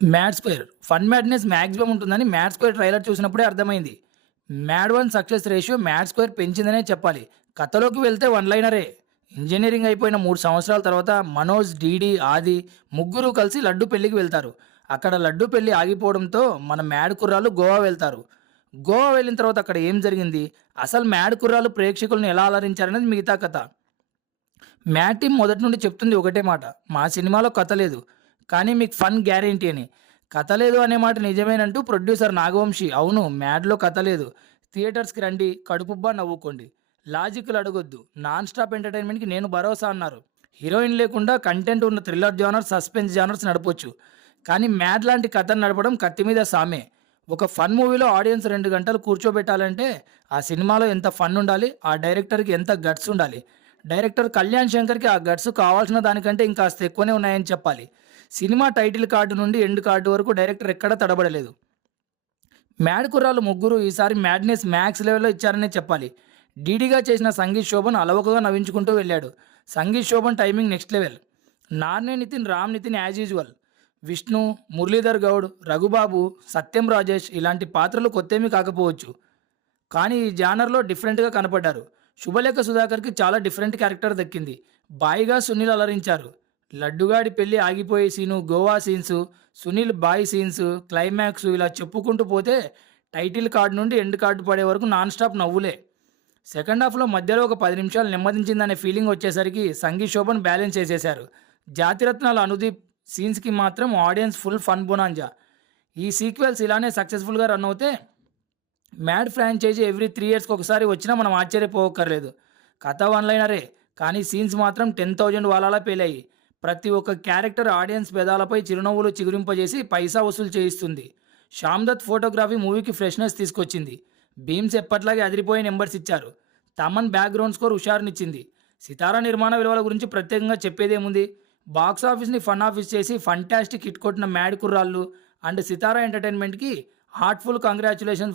Mad Square fun madness maximum ఉంటుందని Mad Square trailer చూసినప్పుడే అర్థమైంది. Mad one success ratio Mad Square పెంచిందనే చెప్పాలి. కథలోకి వెళ్తే వన్ లైనరే. ఇంజినీరింగ్ అయిపోయిన 3 సంవత్సరాల తర్వాత మనోజ్, డీడీ, ఆది ముగ్గురు కలిసి లడ్డు పెళ్లికి వెళ్తారు. అక్కడ లడ్డు పెళ్లి ఆగిపోవడంతో మన మ్యాడ్ కుర్రాళ్ళు గోవా వెళ్తారు. గోవా వెళ్ళిన తర్వాత అక్కడ ఏం జరిగింది? అసలు మ్యాడ్ కుర్రాళ్ళు ప్రేక్షకులను ఎలా అలరించారనేది మిగతా కథ. మ్యాడ్ టీమ్ మొదటి నుండి చెప్తుంది ఒకటే మాట. మా సినిమాలో కథ లేదు. కానీ మీకు ఫన్ గ్యారంటీ అని. కథ లేదు అనే మాట నిజమేనంటూ ప్రొడ్యూసర్ నాగవంశి అవును మ్యాడ్‌లో కథ లేదు. థియేటర్స్‌కి రండి, కడుపుబ్బా నవ్వుకోండి. లాజిక్‌లు అడగొద్దు. నాన్ స్టాప్ ఎంటర్‌టైన్‌మెంట్‌కి నేను భరోసా అన్నారు. హీరోయిన్ లేకుండా కంటెంట్ ఉన్న థ్రిల్లర్ జానర్, సస్పెన్స్ జానర్స్ నడపొచ్చు. కానీ మ్యాడ్ లాంటి కథను నడపడం కత్తి మీద సామే. ఒక ఫన్ మూవీలో ఆడియన్స్ 2 గంటలు కూర్చోబెట్టాలంటే ఆ సినిమాలో ఎంత ఫన్ ఉండాలి, ఆ డైరెక్టర్‌కి ఎంత గట్స్ ఉండాలి. డైరెక్టర్ కళ్యాణ్ శంకర్‌కి ఆ గట్స్ కావాల్సిన దానికంటే ఇంకాస్త ఎక్కువనే ఉన్నాయని చెప్పాలి. సినిమా టైటిల్ కార్డు నుండి ఎండ్ కార్డు వరకు డైరెక్టర్ ఎక్కడా తడబడలేదు. మ్యాడ్ కుర్రాళ్ళు ముగ్గురు ఈసారి మ్యాడ్‌నెస్ మ్యాక్స్ లెవెల్‌లో ఇచ్చారనే చెప్పాలి. డీడీగా చేసిన సంగీత్ శోభన్ అలవోకగా నవ్వించుకుంటూ వెళ్ళాడు. Sangeeth Shobhan timing next level. Narne Nithiin, Ram Nithin as usual. Vishnu, Muralidhar Goud, Raghubabu, Satyam Rajesh ఇలాంటి పాత్రలు కొత్తేమీ కాకపోవచ్చు. కానీ ఈ జానర్‌లో డిఫరెంట్‌గా కనపడ్డారు. శుభలేఖ సుధాకర్‌కి చాలా డిఫరెంట్ క్యారెక్టర్ దక్కింది. బాయిగా సునీల్ అలరించారు. లడ్డుగాడి పెళ్లి ఆగిపోయే సీను, గోవా సీన్సు, సునీల్ బాయ్ సీన్స్, క్లైమాక్సు ఇలా చెప్పుకుంటూ పోతే టైటిల్ కార్డ్ నుండి ఎండ్ కార్డ్ పడే వరకు నాన్ స్టాప్ నవ్వులే. సెకండ్ హాఫ్‌లో మధ్యలో ఒక 10 నిమిషాలు నెమ్మదించిందనే ఫీలింగ్ వచ్చేసరికి సంగీత్ శోభన్ బ్యాలెన్స్ చేసేశారు. జాతిరత్నాల అనుదీప్ సీన్స్‌కి మాత్రం ఆడియన్స్ ఫుల్ ఫన్ బొనాంజా. ఈ సీక్వెల్స్ ఇలానే సక్సెస్‌ఫుల్‌గా రన్ అవుతే మ్యాడ్ ఫ్రాంచైజీ ఎవ్రీ 3 ఇయర్స్‌కి ఒకసారి వచ్చినా మనం ఆశ్చర్యపోవక్కర్లేదు. కథ వన్ లైనరే కానీ సీన్స్ మాత్రం 10,000 వాలాలా పేలాయి. ప్రతి ఒక్క క్యారెక్టర్ ఆడియన్స్ పెదాలపై చిరునవ్వులు చిగురింపజేసి పైసా వసూలు చేయిస్తుంది. శ్యామ్ దత్ ఫోటోగ్రఫీ మూవీకి ఫ్రెష్నెస్ తీసుకొచ్చింది. బీమ్స్ ఎప్పట్లాగే అదిరిపోయే నెంబర్స్ ఇచ్చారు. తమన్ బ్యాక్గ్రౌండ్ స్కోర్ హుషారునిచ్చింది. సితారా నిర్మాణ విలువల గురించి ప్రత్యేకంగా చెప్పేదేముంది. బాక్స్ ఆఫీస్ని ఫన్ ఆఫీస్ చేసి ఫంటాస్టిక్ హిట్ కొట్టిన మ్యాడ్ కుర్రాళ్ళు అండ్ సితారా ఎంటర్టైన్మెంట్కి హార్ట్ఫుల్ కంగ్రాచులేషన్స్.